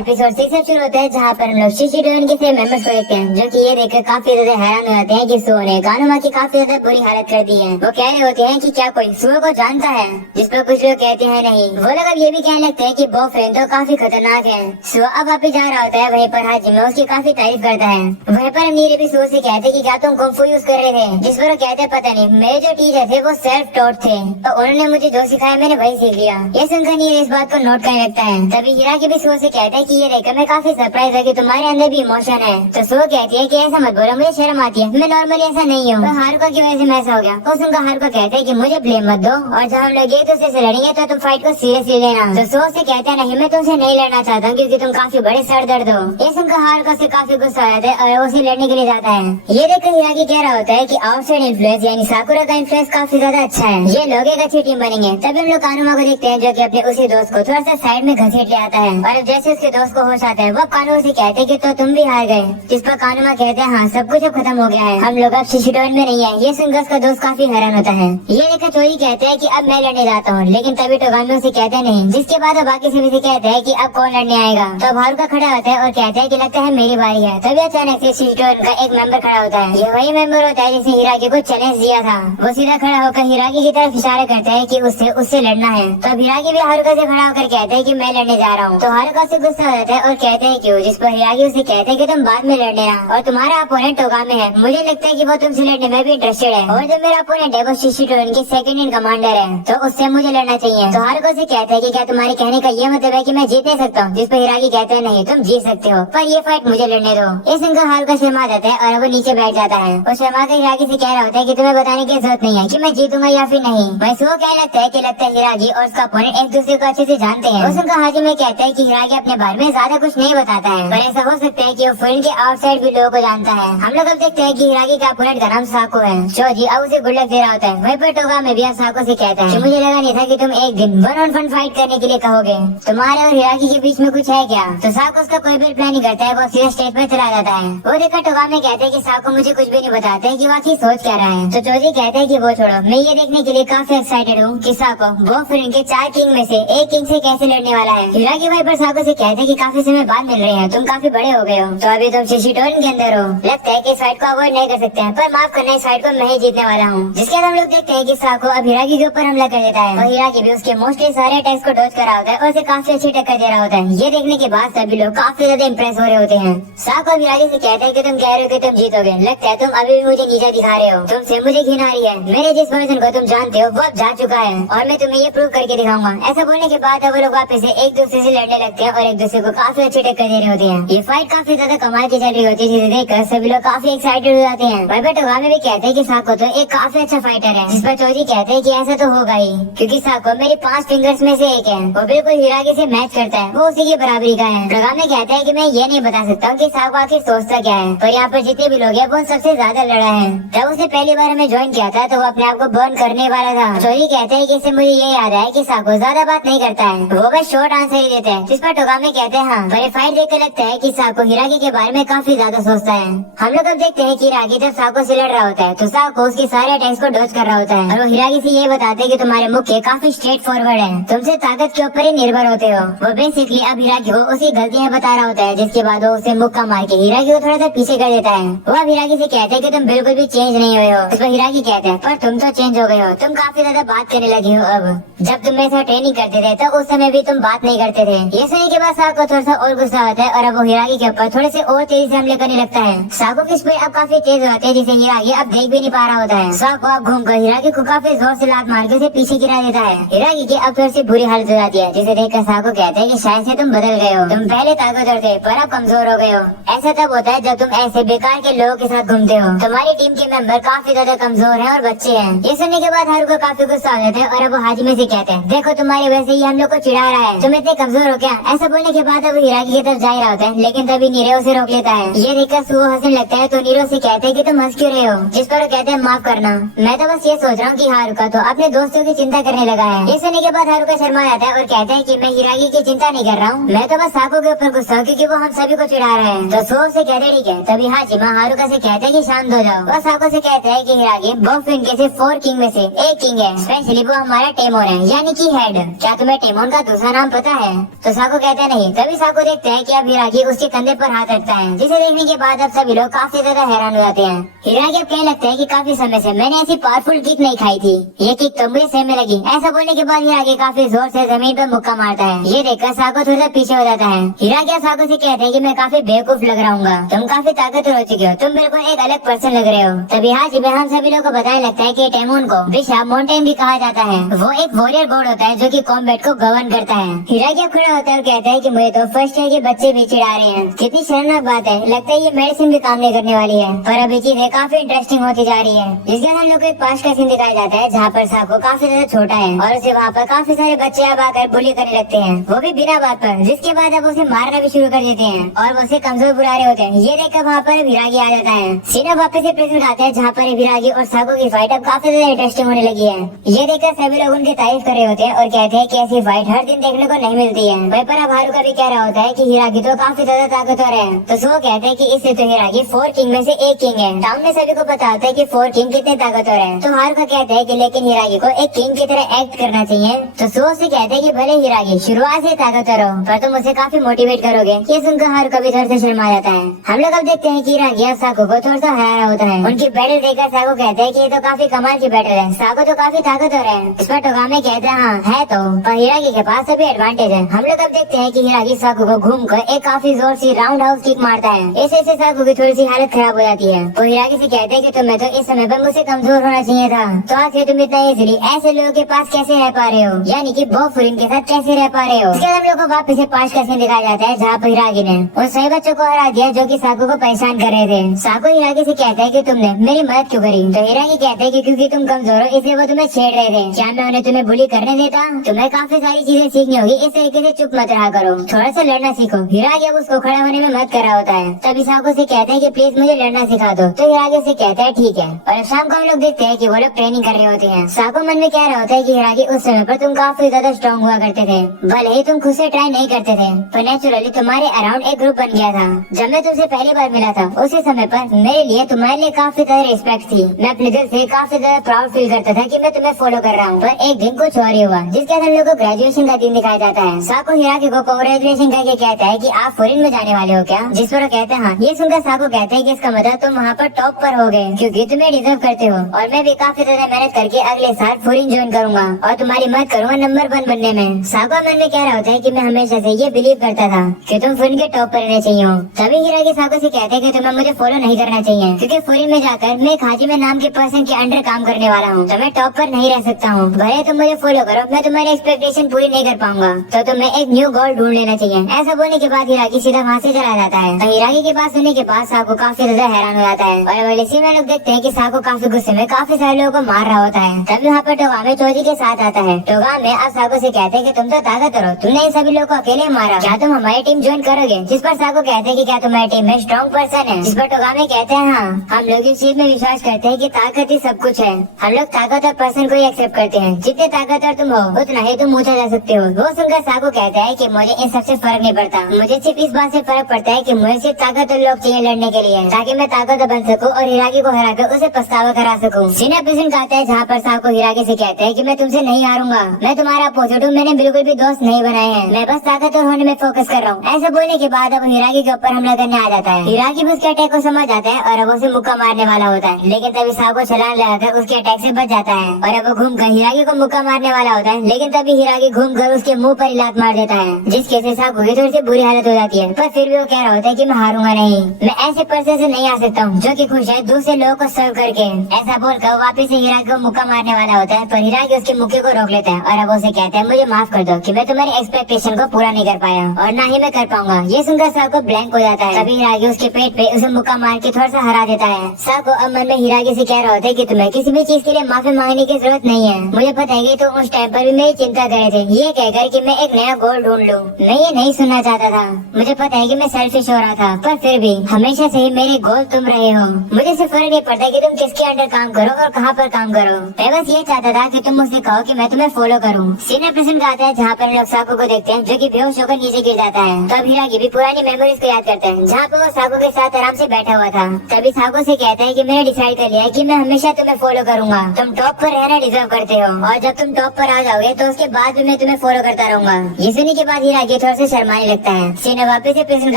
Episode 6 से शुरू होता है जहाँ पर हम लोग शिशिडोन के से मेंबर्स को देखते हैं जो कि ये देखकर काफी ज्यादा हैरान हो जाते हैं कि सुओ ने कानुमा की काफी ज्यादा बुरी हालत कर दी है। वो कह रहे होते हैं कि क्या कोई सुओ को जानता है, जिस पर कुछ लोग कहते हैं नहीं। वो लोग अब ये भी कहने लगते हैं कि बॉयफ्रेंड तो काफी खतरनाक है। सुओ अब वापस जा रहा होता है, वहीं पर हाजिमे उसकी काफी तारीफ करता है। वहीं पर नीरे भी सुओ से कहते कि क्या तुम कुंफू यूज कर रहे थे, जिस पर वो कहते पता नहीं, मेरे जो टीचर थे वो सेल्फ टॉट थे तो उन्होंने मुझे जो सिखाया मैंने वही सीख लिया। ये सुनकर नीरे इस बात को नोट करने लगता है। तभी हिराकी भी सुओ से कहता है कि ये देखकर मैं काफी सरप्राइज है कि तुम्हारे अंदर भी इमोशन है। तो सुओ कहती है कि ऐसा मत बोलो, मुझे शर्म आती है, मैं नॉर्मली ऐसा नहीं हूँ, हारुका की वजह से मैं ऐसा हो गया। तो सुनकर हारुका कहता है कि मुझे ब्लेम मत दो और जब हम लोग एक दूसरे से लड़ेंगे तो तुम फाइट को सीरियसली लेना। तो सुओ से कहता है नहीं, मैं तुमसे नहीं लड़ना चाहता हूँ क्योंकि तुम काफी बड़े सर दर्द हो। ये सुनकर हारुका से काफी गुस्सा आ जाता है और वो उसे लड़ने के लिए जाता है। ये देखकर हिराकी कह रहा होता है कि आउटसाइड इन्फ्लुएंस यानी साकुरा का इन्फ्लुएंस काफी ज्यादा अच्छा है, ये लोग एक अच्छी टीम बनेंगे। तभी हम लोग कानुमा को देखते हैं जो कि अपने उसी दोस्त को थोड़ा सा साइड में घसीट ले आता है और जैसे उसके दोस्त को होश आता है वो कानुमा से कहते हैं कि तो तुम भी हार गए। जिस पर कानुमा कहते हैं हाँ सब कुछ अब खत्म हो गया है, हम लोग अब शिशिडोन में नहीं है। ये सुनकर उसका दोस्त काफी हैरान होता है। ये देखकर चोरी कहते हैं कि अब मैं लड़ने जाता हूँ, लेकिन तभी टोगामी उसे कहते हैं नहीं। जिसके बाद वो बाकी सभी से कहते हैं कि अब कौन लड़ने आएगा। तो हारुका खड़ा होता है और कहता है कि लगता है मेरी बारी है। तभी अचानक से शिशिडोन का एक मेंबर खड़ा होता है। ये वही मेंबर होता है जिसने हिराकी को चैलेंज दिया था। वो सीधा खड़ा होकर हिराकी की तरफ इशारा करता है कि उससे लड़ना है। तो हिराकी भी हारुका से खड़ा होकर कहता है कि मैं लड़ने जा रहा हूँ। तो हारुका से गुस्सा हो जाता है और कहते हैं क्यों, जिस पर हिराकी उसे कहते हैं कि तुम बाद में लड़ने ना, और तुम्हारा अपोनेंट टोगामी है, मुझे लगता है कि वो तुमसे लड़ने में भी इंटरेस्टेड है, और जो मेरा अपोनेंट है वो शिशिडोन के सेकंड इन कमांडर है, तो उससे मुझे लड़ना चाहिए। तो हारुका से कहता है कि क्या तुम्हारे कहने का ये मतलब है कि मैं जीत नहीं सकता हूँ, जिस पर हिराकी कहते हैं नहीं तुम जीत सकते हो, पर ये फाइट मुझे लड़ने दो। ये सुनकर हारुका शर्मा जाता है और वो नीचे बैठ जाता है। और शर्मा कर हिराकी से कह रहा होता है कि तुम्हें बताने की जरूरत नहीं है कि मैं जीतूंगा या फिर नहीं। वैसे वो कहने लगता है कि लगता है हिराकी और उसका अपोनेंट एक दूसरे को अच्छे से जानते हैं। उस उनका हाजिमे कहता है कि हिराकी अपने बारे में ज्यादा कुछ नहीं बताता है, पर ऐसा हो सकता है कि वो फिल्म के आउटसाइड भी लोगों को जानता है। हम लोग अब देखते हैं कि हिराकी का अपोनेंट का नाम साको है। शोजी अब उसे गुड लक दे रहा होता है। वहीं पर टोगामी भी साको से कहता है कि मुझे लगा नहीं था कि तुम एक दिन 1-on-1 फाइट करने के लिए कहोगे, तुम्हारे और हिराकी के बीच में कुछ है क्या। तो साको उसका कोई भी प्लान नहीं करता है, वो सीधा स्टेज पर चला जाता है। वो देखकर टोगामी कहते हैं कि साको मुझे कुछ भी नहीं बताते है कि वो आखिर सोच क्या रहा है। तो चोजी कहते हैं कि वो छोड़ो, मैं ये देखने के लिए काफी एक्साइटेड हूँ कि साको वो फिल्म के 4 किंग में से एक किंग से कैसे लड़ने वाला है। हिराकी वहीं पर साको से कहते हैं कि काफी समय बाद मिल रहे हैं, तुम काफी बड़े हो गए हो, तो अभी तुम शिशिडोन के अंदर हो, लगता है कि इस फाइट को अवॉइड नहीं कर सकते हैं, पर माफ करना इस फाइट को मैं ही जीतने वाला हूँ। जिसके बाद हम लोग देखते हैं कि साको अब हिराकी के ऊपर हमला कर देता है और हिराकी भी उसके मोस्टली सारे अटैक्स को डॉज कर रहा होता है और उसे काफी अच्छी टक्कर दे रहा होता है। ये देखने के बाद सभी लोग काफी ज्यादा इम्प्रेस हो रहे होते हैं। साको अब हिराकी से कहता है कि तुम कह रहे हो कि तुम जीतोगे, लगता है तुम अभी भी मुझे नीचा दिखा रहे हो, तुमसे मुझे घिन आ रही है, मेरे जिस वर्जन को तुम जानते हो वो अब जा चुका है और मैं तुम्हें ये प्रूव करके दिखाऊंगा। ऐसा बोलने के बाद अब वो लोग वापस से एक दूसरे से लड़ने लगते हैं और एक दूसरे को काफी अच्छी टक्कर दे रहे होते हैं। ये फाइट काफी ज्यादा कमाल की चल रही होती है, जिसे देखकर सभी लोग काफी एक्साइटेड हो जाते हैं। वहीं पर टोगामी भी कहते हैं कि साको तो एक काफी अच्छा फाइटर है, जिस पर चोजी कहते हैं कि ऐसा तो होगा ही क्योंकि साको मेरी 5 फिंगर्स में से एक है, वो बिल्कुल हिराकी से मैच करता है, वो उसी की बराबरी का है। टोगामी कहते हैं कि मैं ये नहीं बता सकता हूँ कि साको आखिर सोचता क्या है, पर यहाँ पर जितने भी लोग हैं वो सबसे ज्यादा लड़ा है। जब उसने पहली बार हमें ज्वाइन किया था तो वो अपने आप को बर्न करने वाला था। चोजी कहते हैं कि इससे मुझे ये याद है कि साको ज्यादा बात नहीं करता है, वो बस शॉर्ट आंसर ही देता है। जिस पर टोगामी कहते हैं हाँ, पर फाइट देखकर लगता है कि साको हिराकी के बारे में काफी ज्यादा सोचता है। हम लोग अब देखते हैं कि हिराकी जब साको से लड़ रहा होता है तो साको उसके सारे अटैक्स को डॉज कर रहा होता है और वो हिराकी से ये बताते हैं कि तुम्हारे मुक्के काफी स्ट्रेट फॉरवर्ड है, तुमसे ताकत के ऊपर ही निर्भर होते हो। वो बेसिकली अब हिराकी को उसी गलतियाँ बता रहा होता है, जिसके बाद वो उसे मुक्का मार के हिराकी को थोड़ा सा पीछे कर देता है। वो अब हिराकी से कहते हैं कि तुम बिल्कुल भी चेंज नहीं हुए हो। इस पर हिराकी कहते हैं पर तुम तो चेंज हो गए हो, तुम काफी ज्यादा बात करने लगे हो। अब जब तुम मेरे साथ ट्रेनिंग करते थे तो उस समय भी तुम बात नहीं करते थे। ये सुनने के बाद साको थोड़ा सा और गुस्सा होता है और अब वो हिराकी के ऊपर थोड़े से और तेजी से हमले करने लगता है। साको की स्पीड अब काफी तेज होती है, जिसे हिराकी अब देख भी नहीं पा रहा होता है। साको अब घूमकर हिराकी को काफी जोर से लात मार के उसे पीछे गिरा देता है। हिराकी की अब थोड़ी सी बुरी हालत हो जाती है, जिसे देखकर साको कहते हैं कि शायद से तुम बदल गए हो, तुम पहले ताकतवर थे पर अब कमजोर हो गए हो। ऐसा तब होता है जब तुम ऐसे बेकार के लोगों के साथ घूमते हो। तुम्हारी टीम के मेंबर काफी ज्यादा कमजोर हैं और बच्चे हैं। ये सुनने के बाद हारुका काफी गुस्सा हो जाता है और अब वो हाजिमे से कहते हैं देखो तुम्हारी वजह से ही हम लोग को चिढ़ा रहा है, तुम इतने कमजोर हो क्या। ऐसा बोलने के बाद अब हिराकी की तरफ जा रहा होता है, लेकिन तभी नीरो उसे रोक लेता है। ये देखकर सुओ हंसने लगता है तो नीरो से कहते हैं कि तुम हंस क्यों रहे हो, जिस पर वो कहते हैं माफ करना, मैं तो बस ये सोच रहा हूँ कि हारुका तो अपने दोस्तों की चिंता करने लगा है। ये सुनने के बाद हारुका शर्मा आता है और कहते हैं कि मैं हिराकी की चिंता नहीं कर रहा हूँ, मैं तो बस साको के ऊपर गुस्सा हूँ क्योंकि वो हम सभी को चिढ़ा रहा है। तो सुओ से कहते ठीक है। तभी हाजिमा हारुका से कहते हैं कि शांत हो जाओ। वो साको से कहते हैं कि हिराकी बॉयफ्रेंड के 4 किंग में से एक किंग है, स्पेशली वो हमारा टेमोन है यानी कि हेड। क्या तुम्हें टेमोन का दूसरा नाम पता है। तो साको कहते हैं नहीं नहीं। तभी साको देखता है कि अब हिरागी उसके कंधे पर हाथ रखता है, जिसे देखने के बाद अब सभी लोग काफी ज्यादा हैरान हो जाते हैं। हिरागी अब कहने लगता है कि काफी समय से मैंने ऐसी पावरफुल किक नहीं खाई थी, ये किक तो मुझे सही में लगी। ऐसा बोलने के बाद हिरागी काफी जोर से जमीन पर मुक्का मारता है। ये देखकर साको थोड़ा सा पीछे हो जाता है। हिरागी साको से कहते हैं कि मैं काफी बेवकूफ लग रहा हूँ, तुम काफी ताकतवर हो चुके हो, तुम बिल्कुल एक अलग पर्सन लग रहे हो। तभी हाजी में हम सभी लोग को बताने लगता है कि टेमोन को बिशा माउंटेन भी कहा जाता है। वो एक वॉरियर गॉड होता है जो कि कॉम्बैट को गवर्न करता है। हिरागी अब खड़ा होता है और कहता है कि मुझे तो फर्स्ट ईयर के बच्चे भी चिढ़ा रहे हैं। कितनी शर्मनाक बात है, लगता है ये मेडिसिन भी काम नहीं करने वाली है। पर अभी चीजें काफी इंटरेस्टिंग होती जा रही है। जिसके हम लोग को एक पास्ट का सीन दिखाया जाता है जहाँ पर साको काफी ज्यादा छोटा है और उसे वहाँ पर काफी सारे बच्चे अब आकर बुली करने लगते हैं, वो भी बिना बात पर। जिसके बाद अब उसे मारना भी शुरू कर देते हैं और वो उसे कमजोर बुला रहे होते हैं। ये देखकर वहाँ पर हिरागी आ जाता है। सीना वापस से प्रेजेंट आता है जहाँ पर हिरागी और साको की फाइट अब काफी ज्यादा इंटरेस्टिंग होने लगी है। ये देखकर सभी लोग उनकी तारीफ कर रहे होते हैं और कहते हैं कि ऐसी फाइट हर दिन देखने को नहीं मिलती है। वहीं पर अब हारुका भी कह रहा होता है कि हिरागी तो काफी ज्यादा ताकतवर है। तो वो कहते हैं कि इससे तो हिरागी 4 किंग में से एक किंग है। टाउन में सभी को पता होता है कि 4 किंग कितने ताकतवर है। तो हारुका कहते हैं कि लेकिन हिरागी को एक किंग की तरह एक्ट करना चाहिए। तो सो से कहते हैं कि भले हिरागी शुरुआत से ताकतवर हो पर तुम उसे काफी मोटिवेट करोगे। ये सुनकर हारुका भी थोड़ा सा शर्मा जाता है। हम लोग अब देखते हैं कि हिरागी अब साको को थोड़ा सा हरा रहा होता है। उनकी बैटल देखकर साको कहते हैं कि ये तो काफी कमाल की बैटल है, साको तो काफी ताकतवर है। इस पर टोगामे कहते हैं हाँ है तो, पर हिरागी के पास सभी एडवांटेज है। हम लोग अब देखते हैं कि हिरागी साको को घूमकर एक काफी जोर से राउंड हाउस किक मारता है। ऐसे साको की थोड़ी सी हालत खराब हो जाती है। तो हिरागी से कहते हैं कि तुम्हें तो इस समय पर मुझसे कमजोर होना चाहिए था, तो आज से तुम इतना इजीली ऐसे लोगों के पास कैसे रह पा रहे हो, यानी कि बॉब फुरिन के साथ कैसे रह पा रहे हो। इसके बाद हम लोग को वापस से पास का सीन दिखाया जाता है जहाँ पर हिरागी ने उन सही बच्चों को हरा दिया जो कि साको को परेशान कर रहे थे। साको हिरागी से कहता है कि तुमने मेरी मदद क्यों करी। तो हिरागी कहते हैं कि क्योंकि तुम कमजोर हो इसलिए वो तुम्हें छेड़ रहे थे। क्या मैं उन्हें तुम्हें बुली करने देता? तुम्हें काफी सारी चीजें सीखनी होगी, इस तरीके से चुप मत रहा करो, थोड़ा सा लड़ना सीखो। हिरागी अब उसको खड़ा होने में मदद कर रहा होता है। तभी साको से कहते हैं कि प्लीज मुझे लड़ना सिखा दो। तो हिरागी से कहता है ठीक है। और शाम को हम लोग देखते हैं कि वो लोग ट्रेनिंग कर रहे होते हैं। साको मन में कह रहा होता है कि हिरागी उस समय पर तुम काफी ज्यादा स्ट्रॉन्ग हुआ करते थे, भले ही तुम खुद से ट्राई नहीं करते थे पर नेचुरली तुम्हारे अराउंड एक ग्रुप बन गया था। जब मैं तुमसे पहली बार मिला था उसी समय पर मेरे लिए तुम्हारे लिए काफी ज्यादा रिस्पेक्ट थी। मैं अपने दिल से काफी ज्यादा प्राउड फील करता था कि मैं तुम्हें फॉलो कर रहा हूँ। पर एक दिन कुछ और ही हुआ जिसके बाद हम लोग को ग्रेजुएशन का दिन दिखाया जाता है। साको हिरागी को कांग्रेचुलेशन करके कहता है कि आप फॉरेन में जाने वाले हो क्या, जिस पर वो कहते हैं हाँ। ये सुनकर साको कहते हैं कि इसका मतलब तुम वहाँ पर टॉप पर हो गए क्योंकि तुम्हें डिजर्व करते हो और मैं भी काफी ज्यादा मेहनत करके अगले साल फॉरेन ज्वाइन करूंगा और तुम्हारी मदद करूंगा नंबर 1 बनने में। साको मन में कह रहा होता है कि मैं हमेशा से ये बिलीव करता था कि तुम फॉरेन के टॉप पर रहने चाहिए हो। तभी हिरागी साको से कहते हैं कि तुम्हें मुझे फॉलो नहीं करना चाहिए क्योंकि फॉरेन में जाकर मैं हाजी में नाम के पर्सन के अंडर काम करने वाला हूँ, तो मैं टॉप पर नहीं रह सकता हूँ। भले तुम मुझे फॉलो करो, मैं तुम्हारी एक्सपेक्टेशन पूरी नहीं कर पाऊंगा, तो तुम्हें एक न्यू गोल ढूंढ लेना चाहिए। ऐसा बोलने के बाद हिरागी सीधा वहाँ से चला जाता है। तो हिरागी के पास होने के बाद साको काफी ज्यादा हैरान हो जाता है और अब इसी में लोग देखते हैं कि साको काफी गुस्से में काफी सारे लोगों को मार रहा होता है। तभी वहाँ पर टोगामे चौधरी के साथ आता है। टोगामे अब साको से कहते हैं कि तुम तो ताकतवर हो, तुमने इन सभी लोगों को अकेले मारा, क्या तुम हमारी टीम ज्वाइन करोगे? जिस पर साको कहते हैं कि क्या तुम्हारी टीम में स्ट्रॉन्ग पर्सन है? जिस पर टोगामे कहते हैं हाँ, हम लोग इस चीज में विश्वास करते हैं कि ताकत ही सब कुछ है। हम लोग ताकतवर पर्सन को ही एक्सेप्ट करते हैं, जितने ताकतवर तुम हो उतना ही तुम ऊंचा जा सकते हो। वो सुनकर साको कहता है कि मुझे इन सबसे फर्क नहीं पड़ता, मुझे सिर्फ इस बात से फर्क पड़ता है कि मुझे सिर्फ ताकतवर लोग चाहिए लड़ने के लिए, ताकि मैं ताकतवर बन सकूं और हिरागी को हराकर उसे पछतावा करा सकूं। सीन एपिसोड आता है जहाँ पर साको हिरागी से कहते हैं कि मैं तुमसे नहीं हारूंगा, मैं तुम्हारा अपोजिट हूँ, मैंने बिल्कुल भी दोस्त नहीं बनाए हैं, मैं बस ताकतवर होने में फोकस कर रहा हूँ। ऐसा बोलने के बाद अब हिरागी के ऊपर हमला करने आ जाता है। हिरागी भी उसके अटैक को समझ आता है और अब उसे मुक्का मारने वाला होता है, लेकिन तभी साको छलांग लगाकर उसके अटैक से बच जाता है और अब वो घूमकर हिरागी को मुक्का मारने वाला होता है, लेकिन तभी हिरागी घूमकर उसके मुंह पर लात मार देता है, जिसके से साको की थोड़ी सी बुरी हालत हो जाती है। पर फिर भी वो कह रहा होता है कि मैं हारूंगा नहीं, मैं ऐसे पर्सन से नहीं आ सकता हूँ जो कि खुश है दूसरे लोगों को सर्व करके। ऐसा बोलकर वापिस से हिरागी को मुक्का मारने वाला होता है, पर हिरागी उसके मुक्के को रोक लेता है और अब उसे कहता है मुझे माफ कर दो कि मैं तुम्हारी एक्सपेक्टेशन को पूरा नहीं कर पाया और ना ही मैं कर पाऊंगा। ये सुनकर साको ब्लैंक हो जाता है। तभी हिरागी उसके पेट पे उसे मुक्का मार के थोड़ा सा हरा देता है। साको अब मन में हिरागी से कह रहा होता है कि तुम्हें किसी भी चीज के लिए माफी मांगने की जरूरत नहीं है, मुझे पता है कि तुम उस टाइम पर भी मेरी चिंता कर रहे थे ये कहकर कि मैं एक नया गोल ढूंढ लूं। मैं ये नहीं सुनना चाहता था, मुझे पता है कि मैं सेल्फिश हो रहा था, पर फिर भी हमेशा से ही मेरे गोल तुम रहे हो। मुझे सिर्फ फर्क नहीं पड़ता कि तुम किसके अंडर काम करो और कहाँ पर काम करो, मैं बस ये चाहता था कि तुम मुझसे कहो कि मैं तुम्हें फॉलो करूँ। सीन एपिसोड आता है जहाँ पर लोग साको को देखते हैं जो कि बेहोश होकर नीचे गिर जाता है। तब हिरागी भी पुरानी मेमोरीज को याद करता है जहाँ पर वो साको के साथ आराम से बैठा हुआ था। तभी साको से कहता है कि मैंने डिसाइड कर लिया है कि मैं हमेशा तुम्हें फॉलो करूंगा, तुम टॉप पर रहना डिजर्व करते हो और जब तुम टॉप पर आ जाओगे तो उसके बाद भी मैं तुम्हें फॉलो करता रहूंगा। ये सुनने के बाद हिरागी हिरागी थोड़ा सा शर्माने लगता है। सीन वापस से प्रेजेंट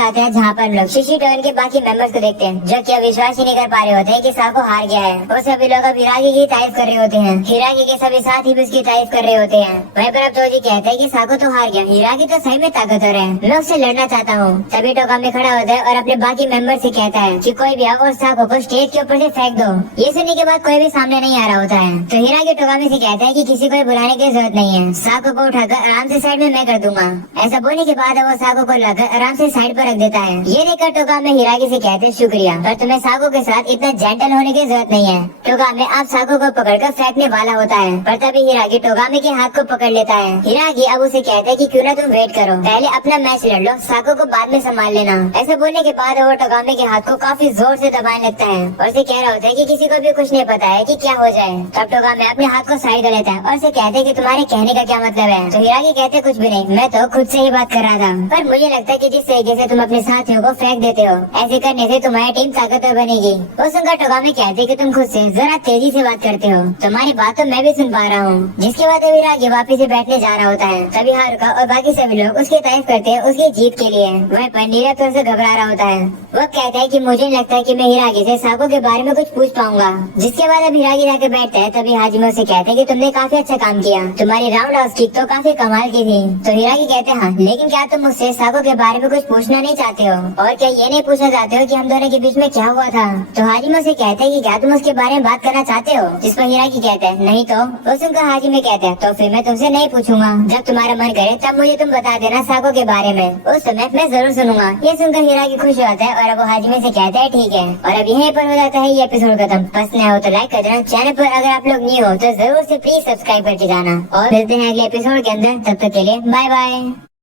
आते हैं जहाँ पर हम लोग शिशी टोन के बाकी मेंबर्स को देखते हैं जो कि विश्वास ही नहीं कर पा रहे होते हैं कि साको हार गया है। वो सभी लोग अब हिरागी की तारीफ कर रहे होते हैं। हिरागी के सभी साथी भी उसकी तारीफ कर रहे होते हैं। वहीं पर अब तोजी कहते हैं कि साको तो हार गया, हिरागी तो सही में ताकतवर है, मैं उससे लड़ना चाहता हूँ। तभी टोगामे खड़ा होता है और अपने बाकी मेंबर से कहता है कि कोई भी आओ और साको को स्टेज के ऊपर से फेंक दो। ये सुनने के बाद कोई भी सामने नहीं आ रहा होता है तो हिरागी टोगामे से कहता है कि किसी को बुलाने की जरूरत नहीं है, साको को उठाकर आराम से साइड में मैं कर दूंगा। ऐसा बोलने के बाद वो साको को लाकर आराम से साइड पर रख देता है। ये देखकर टोगामे हिरागी से कहते हैं शुक्रिया, पर तुम्हें साको के साथ इतना जेंटल होने की जरूरत नहीं है। टोगामे आप साको को पकड़कर फेंकने वाला होता है पर तभी हिरागी टोगामे के हाथ को पकड़ लेता है। हिरागी अब उसे कहता है कि क्यों ना तुम वेट करो, पहले अपना मैच लड़ लो, साको को बाद में संभाल लेना। ऐसा बोलने के बाद वो टोगामे के हाथ को काफी जोर से दबाने लगता है और उसे कह रहा होता है कि किसी को भी कुछ नहीं पता है कि क्या हो जाए। तब टोगामे अपने हाथ को साइड कर लेता है और उसे कहते हैं कि तुम्हारे कहने का क्या मतलब है। तो हिरागी कहते कुछ भी नहीं, मैं तो खुद से ही बात कर रहा था, पर मुझे लगता है कि जिस तरीके से तुम अपने साथियों को फेंक देते हो, ऐसे करने से तुम्हारी टीम ताकतवर बनेगी। वो सुनकर टोगामे कहते कि तुम खुद से जरा तेजी से बात करते हो, तुम्हारी बात तो मैं भी सुन पा रहा हूँ। जिसके बाद हिरागी वापिस से बैठने जा रहा होता है। तभी हारुका और बाकी सभी लोग उसकी तारीफ करते हैं उसकी जीत के लिए। वह पंडीरा थोड़ा सा घबरा रहा होता है। वो कहता है कि मुझे नहीं लगता है कि मैं हिरागी से साको के बारे में कुछ पूछ पाऊंगा। जिसके बाद अब हिरागी जाकर बैठता है। तभी हाजिमो से कहते हैं कि तुमने काफी अच्छा काम किया, तुम्हारी राउंड हाउस किक तो काफी कमाल की थी। तो हिरागी कहते हैं हाँ, लेकिन क्या तुम मुझसे साको के बारे में कुछ पूछना नहीं चाहते हो, और क्या ये नहीं पूछना चाहते हो कि हम दोनों के बीच में क्या हुआ था। तो हाजिमो से कहते हैं कि क्या तुम उसके बारे में बात करना चाहते हो। जिस पर हिरागी कहते हैं नहीं। तो वो सुनकर हाजिमे कहते हैं तो फिर मैं तुमसे नहीं पूछूंगा, जब तुम्हारा मन करे तब मुझे तुम बता देना साको के बारे में, उस समय मैं जरूर सुनूंगा। ये सुनकर हिरागी खुश होता है और अब वो हाजिमे से कहता है ठीक है। और अब यहीं पर हो जाता है ये एपिसोड खत्म। पसंद आया हो तो लाइक कर देना, चैनल पर अगर आप लोग न्यू हो तो जरूर से प्लीज सब्सक्राइब करके जाना और मिलते हैं अगले एपिसोड के अंदर। तब तक के लिए बाय बाय।